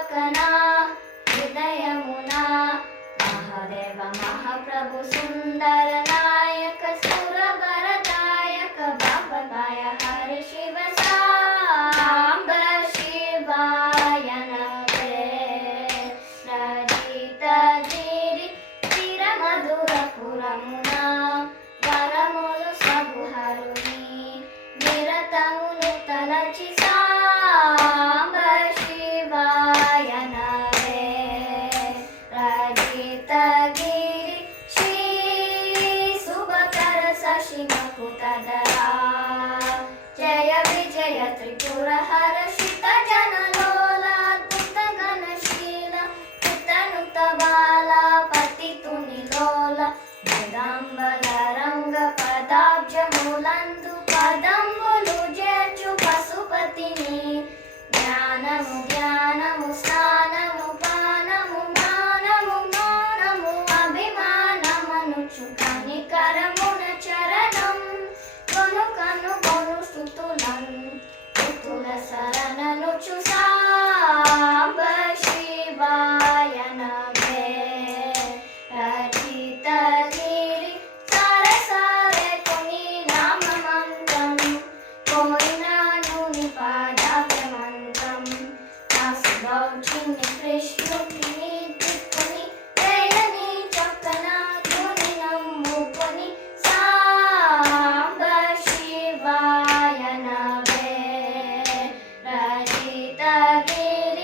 సేవకనా హృదయమునా మహాదేవ మహాప్రభు సుందర నాయక సురవరదాయక భవభయ హర శివ సాంబ శివాయ నమే రజితగిరి చిరమధురపురమునా వరములు సగుహరుని నిరతమును తలచి సాంబ శివాయ నమే రజితగిరి శ్రీ శుభకర శశిమకుతధరా జయ విజయ త్రిపుర హర శిత జనలోల అద్భుత గణశీల కృతనుత బాల పతితుని లోల జగంబల రంగ పదాబ్జములందు పదంబులు చేర్చు పశుపతిని జ్ఞానము జ్ఞానము స్నానము పానము మానము మౌనము అభిమానమనుచు కనికరమున చరణం కొను కను కొను స్తుతులం స్తుతుల శరణనుచు సాంబ శివాయ నమే రజితగిరి సరసరే కొని నామమంత్రం కోరినాను ని పాదాభ్య మంత్రం నాసుగౌచిని కృష్ణుకి